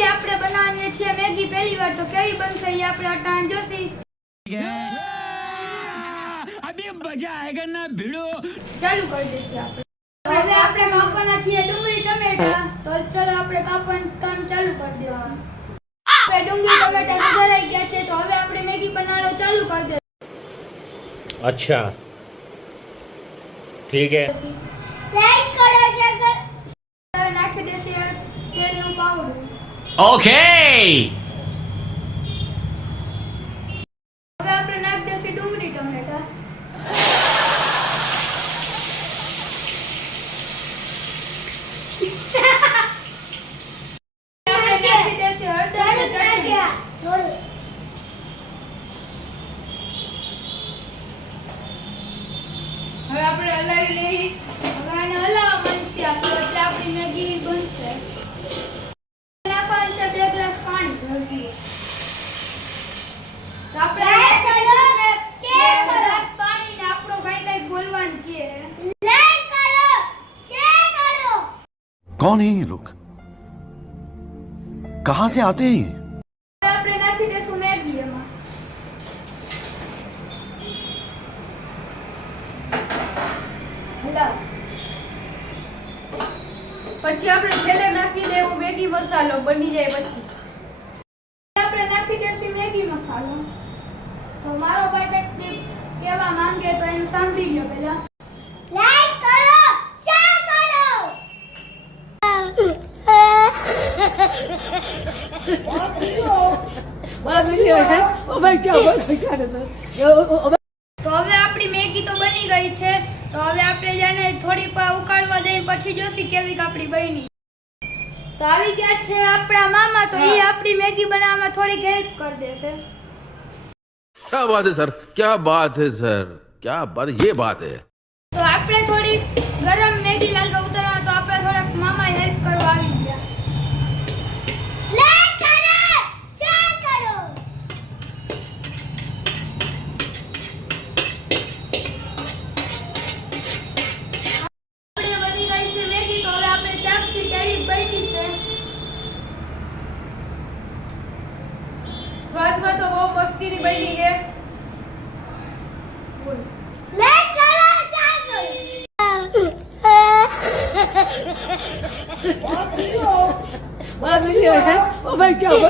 આપણે બનાવીએ છીએ મેગી પહેલી વાર, તો કેવી બનશે એ આપણે અટાણ જોશી. અભી મજા આયેગા ના ભીડો. ચાલુ કરી દઈશું આપણે. હવે આપણે કાપવાના છીએ ડુંગળી ટમેટા, તો ચલો આપણે કાપવાનું કામ ચાલુ કરી દઈશું. હવે ડુંગળી ટમેટા સુધારાઈ ગયા છે, તો હવે આપણે મેગી બનાવવાનું ચાલુ કરી દઈશું. अच्छा ठीक है. લાઈક કરો, શેર કરો. હવે નાખી દઈશું તેલનું પાવડર. ઓકે. હવે આપણે નાખી દઈશું ડુંગળી ટમેટા. આપણે નાખી દઈશું હળદર અને ચટણી. હવે આપણે હલાવી લઈએ. હવે આને હલાવવા માંડશે આપણે, એટલે આપણી મેગી બનશે. નાખવાનું છે 2 ગ્લાસ પાણી ભરીને. તો આપણે નાખ્યું છે 2 ગ્લાસ પાણી ને આપણો ભાઈ કઈ બોલવાનું કે લાઈક કરો, શેર કરો. कौन है ये लोग? कहां से आते हैं ये? હવે આપણે નાખી દઈશું મેગી એમાં. હલાવ. પછી આપણે છેલ્લે નાખી દેવું મેગી મસાલો બની જાય પછી. આપણે નાખી દઈશું મેગી મસાલો. તો મારો ભાઈ કંઈક કહેવા માંગે તો એને સાંભળી લ્યો પહેલા. લાઈક કરો, શેર કરો. તો હવે આપણી મેગી તો બની ગઈ છે. તો હવે આપણે જેને થોડીક વાર ઉકાળવા દઈએ પછી જોશી કેવી આપણી બની. તો આવી ગયા છે આપણા મામા, તો એ આપણી મેગી બનાવવામાં થોડીક હેલ્પ કરી દેશે. क्या बात है सर, क्या बात है सर, क्या बात, ये बात है. તો આપણે થોડી ગરમ મેગી લાગે ઉતરવા, તો આપણે થોડાક મામા હેલ્પ કરવા આવી ગયા. લાઈક કરો, શેર કરો. આપણે બની ગઈ છે મેગી, તો હવે આપણે ચાખી કેવી બની છે. સ્વાદમાં તો બહુ મસ્તીની બની છે. લાઈક કરો, શેર કરો. Oh my God!